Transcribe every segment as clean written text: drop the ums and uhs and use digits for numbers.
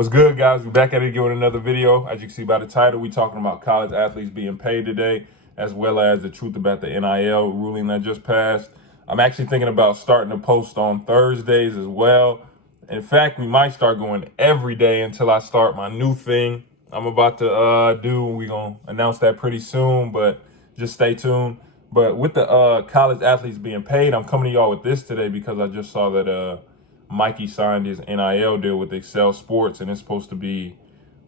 What's good, guys? We're back at it again with another video. As you can see by the title, we're talking about college athletes being paid today, as well as the truth about the NIL ruling that just passed. I'm actually thinking about starting to post on Thursdays as well. In fact, we might start going every day until I start my new thing I'm about to do. We're going to announce that pretty soon, but just stay tuned. But with the college athletes being paid, I'm coming to y'all with this today because I just saw that Mikey signed his NIL deal with Excel Sports, and it's supposed to be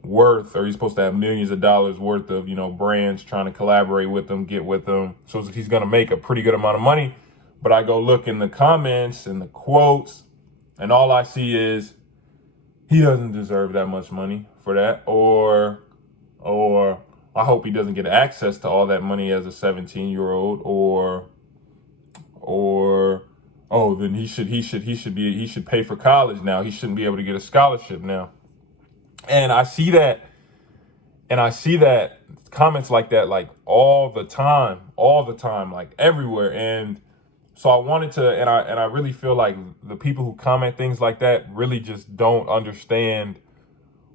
he's supposed to have millions of dollars worth of, brands trying to collaborate with him, get with him. So he's going to make a pretty good amount of money. But I go look in the comments and the quotes, and all I see is he doesn't deserve that much money for that, or I hope he doesn't get access to all that money as a 17-year-old, or oh, then he should pay for college now. He shouldn't be able to get a scholarship now. And I see that comments like that like all the time, like everywhere. And so I wanted to, and I really feel like the people who comment things like that really just don't understand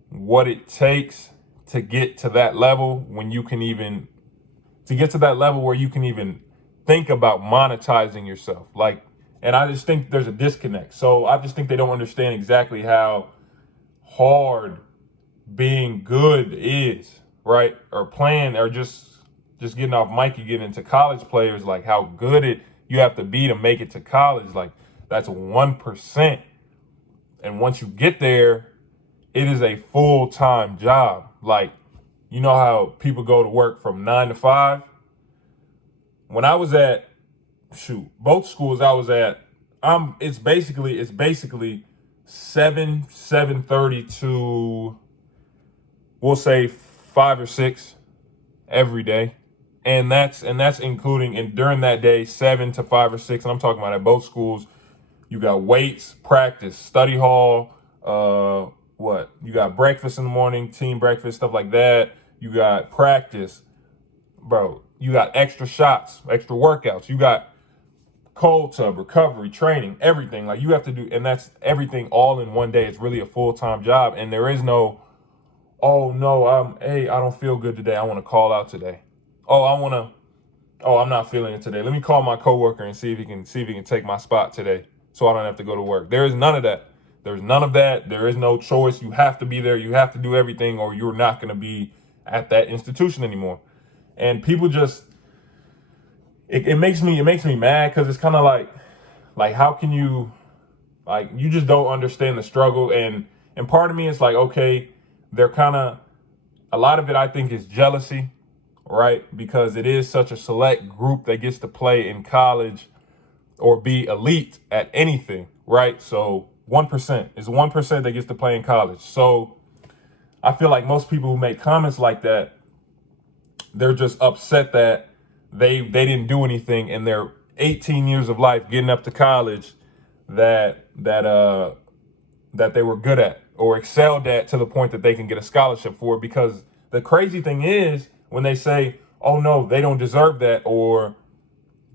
what it takes to get to that level where you can even think about monetizing yourself. And I just think there's a disconnect. So I just think they don't understand exactly how hard being good is, right? Or playing, or just getting off Mikey, getting into college players, like how good you have to be to make it to college. Like that's 1%. And once you get there, it is a full-time job. Like, you know how people go to work from 9 to 5? When I was at both schools I was at, it's basically 7:30 to, we'll say, 5 or 6 every day. And that's including, and during that day, 7 to 5 or 6, and I'm talking about at both schools, you got weights, practice, study hall, you got breakfast in the morning, team breakfast, stuff like that. You got practice, bro. You got extra shots, extra workouts. You got cold tub, recovery, training, everything. Like you have to do, and that's everything all in one day. It's really a full-time job, and there is no, oh no, I don't feel good today, I want to call out today. I'm not feeling it today. Let me call my coworker and see if he can take my spot today, so I don't have to go to work. There is none of that. There's none of that. There is no choice. You have to be there. You have to do everything, or you're not going to be at that institution anymore. And people just, it makes me mad, because it's kind of like how can you, like, you just don't understand the struggle. And part of me is like, okay, they're kind of, a lot of it I think is jealousy, right? Because it is such a select group that gets to play in college or be elite at anything, right? So 1% is 1% that gets to play in college. So I feel like most people who make comments like that, they're just upset that they didn't do anything in their 18 years of life getting up to college that they were good at or excelled at, to the point that they can get a scholarship for it. Because the crazy thing is, when they say, oh no, they don't deserve that, or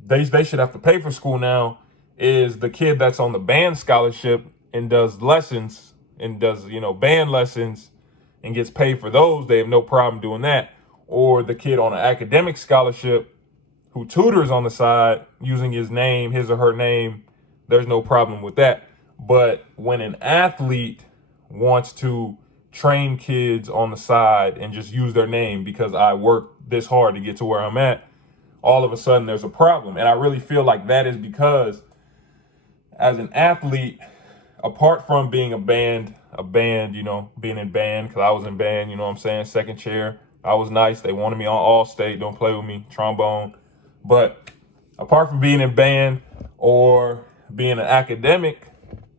they should have to pay for school now, is the kid that's on the band scholarship and does lessons and does, band lessons and gets paid for those. They have no problem doing that. Or the kid on an academic scholarship who tutors on the side using his or her name, there's no problem with that. But when an athlete wants to train kids on the side and just use their name because I worked this hard to get to where I'm at, all of a sudden there's a problem. And I really feel like that is because, as an athlete, apart from being a band, being in band, because I was in band, you know what I'm saying, second chair, I was nice. They wanted me on all state, don't play with me, trombone. But apart from being in band or being an academic,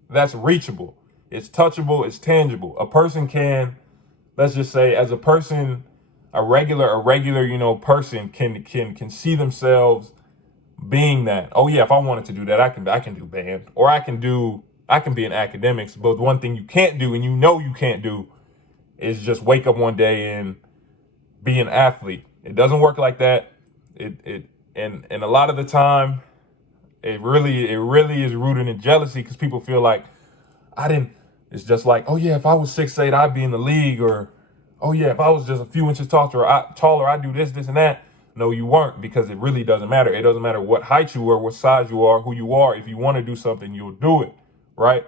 that's reachable. It's touchable, it's tangible. A person can, let's just say, as a person, a regular, person can see themselves being that. Oh yeah, if I wanted to do that, I can do band, or I can be in academics. But one thing you can't do, and you can't do, is just wake up one day and be an athlete. It doesn't work like that. And a lot of the time, it really is rooted in jealousy, because people feel like, I didn't, It's just like, oh yeah, if I was 6'8", I'd be in the league, or oh yeah, if I was just a few inches taller, I'd do this, and that. No, you weren't, because it really doesn't matter. It doesn't matter what height you are, what size you are, who you are. If you want to do something, you'll do it, right?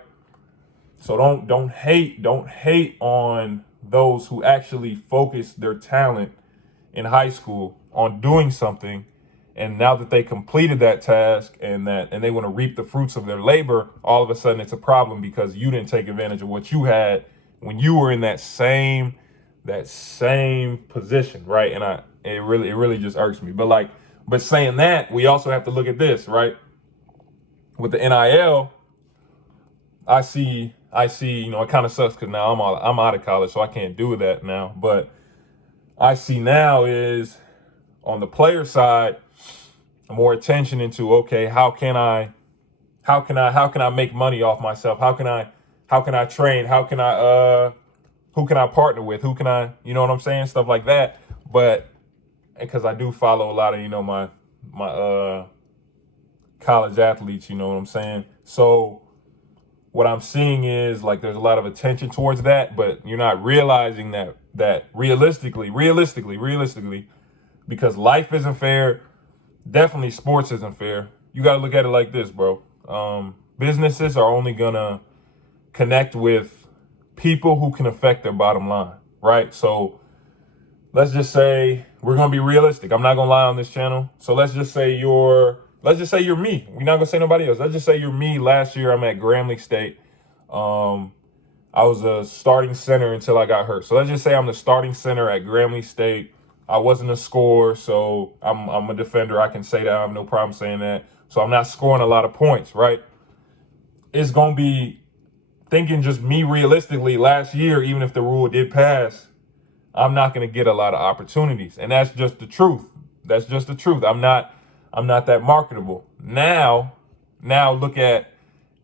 So don't hate on those who actually focus their talent in high school on doing something, and now that they completed that task and they want to reap the fruits of their labor, all of a sudden it's a problem because you didn't take advantage of what you had when you were in that same position, right? And it really just irks me. But saying that, we also have to look at this, right? With the NIL, I see, it kind of sucks because now I'm out of college, so I can't do that now. But I see now is on the player side, more attention into, okay, how can I make money off myself? How can I train? Who can I partner with? Who can I, you know what I'm saying? Stuff like that. But because I do follow a lot of, my college athletes, you know what I'm saying? So what I'm seeing is like there's a lot of attention towards that, but you're not realizing that realistically, because life isn't fair, definitely sports isn't fair. You got to look at it like this, bro. Businesses are only gonna connect with people who can affect their bottom line, right? So let's just say we're gonna be realistic. I'm not gonna lie on this channel. So let's just say you're me. We're not gonna say nobody else. Let's just say you're me. Last year I'm at Grambling State. I was a starting center until I got hurt. So let's just say I'm the starting center at Grambling State. I wasn't a scorer, so I'm a defender. I can say that. I have no problem saying that. So I'm not scoring a lot of points, right? It's gonna be thinking just me realistically. Last year, even if the rule did pass, I'm not going to get a lot of opportunities. And that's just the truth. That's just the truth. I'm not that marketable. Now look at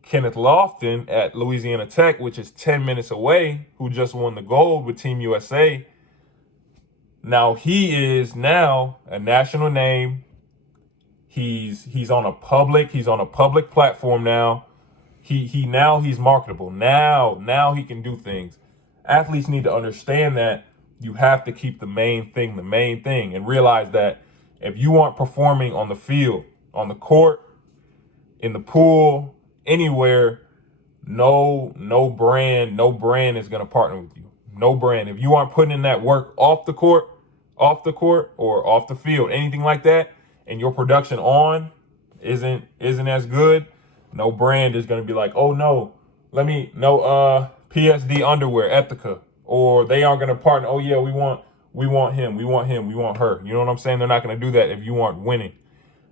Kenneth Lofton at Louisiana Tech, which is 10 minutes away, who just won the gold with Team USA. Now he is now a national name. He's on a public platform now. He's marketable. Now he can do things. Athletes need to understand that you have to keep the main thing, and realize that if you aren't performing on the field, on the court, in the pool, anywhere, no brand is going to partner with you. No brand. If you aren't putting in that work off the court or off the field, anything like that, and your production on isn't as good, no brand is going to be like, oh no, PSD underwear, Ethica. Or they aren't going to partner. Oh yeah, we want him, we want her. You know what I'm saying? They're not going to do that if you aren't winning.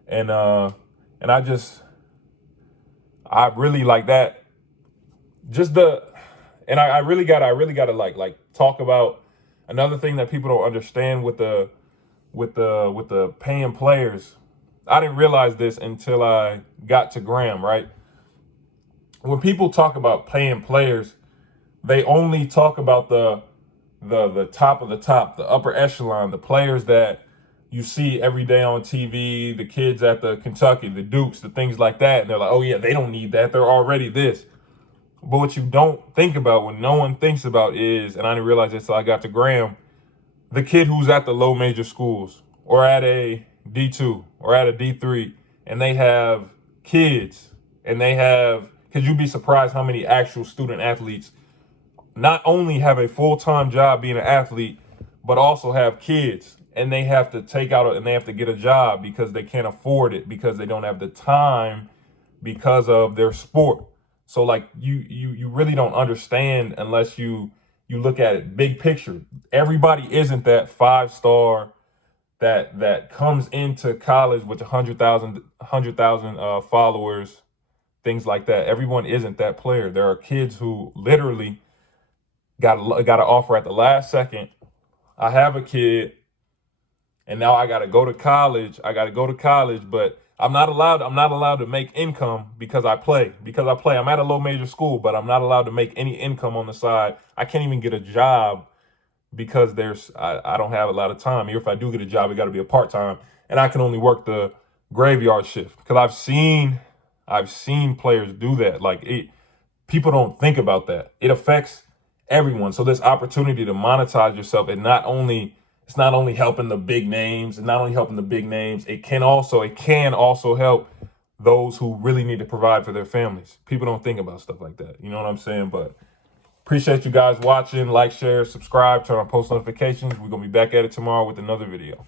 And I really like that. I really gotta like talk about another thing that people don't understand with the paying players. I didn't realize this until I got to Graham, right? When people talk about paying players, they only talk about the top of the top, the upper echelon, the players that you see every day on TV, the kids at the Kentucky, the Dukes, the things like that. And they're like, oh yeah, they don't need that. They're already this. But what you don't think about, what no one thinks about is, and I didn't realize this till I got to Graham, the kid who's at the low major schools or at a D2 or at a D3, and they have kids, and because you'd be surprised how many actual student athletes not only have a full-time job being an athlete, but also have kids, and they have to they have to get a job because they can't afford it, because they don't have the time because of their sport. So like you really don't understand unless you look at it big picture. Everybody isn't that 5-star that comes into college with 100,000 followers, things like that. Everyone isn't that player. There are kids who literally got an offer at the last second. I have a kid, and now I got to go to college. But I'm not allowed to make income because I play. I'm at a low major school, but I'm not allowed to make any income on the side. I can't even get a job because I don't have a lot of time. Here, if I do get a job, it got to be a part-time, and I can only work the graveyard shift. Because I've seen players do that. Like People don't think about that. It affects everyone. So this opportunity to monetize yourself, it's not only helping the big names, it can also help those who really need to provide for their families. People don't think about stuff like that. You know what I'm saying? But appreciate you guys watching. Like, share, subscribe, turn on post notifications. We're going to be back at it tomorrow with another video.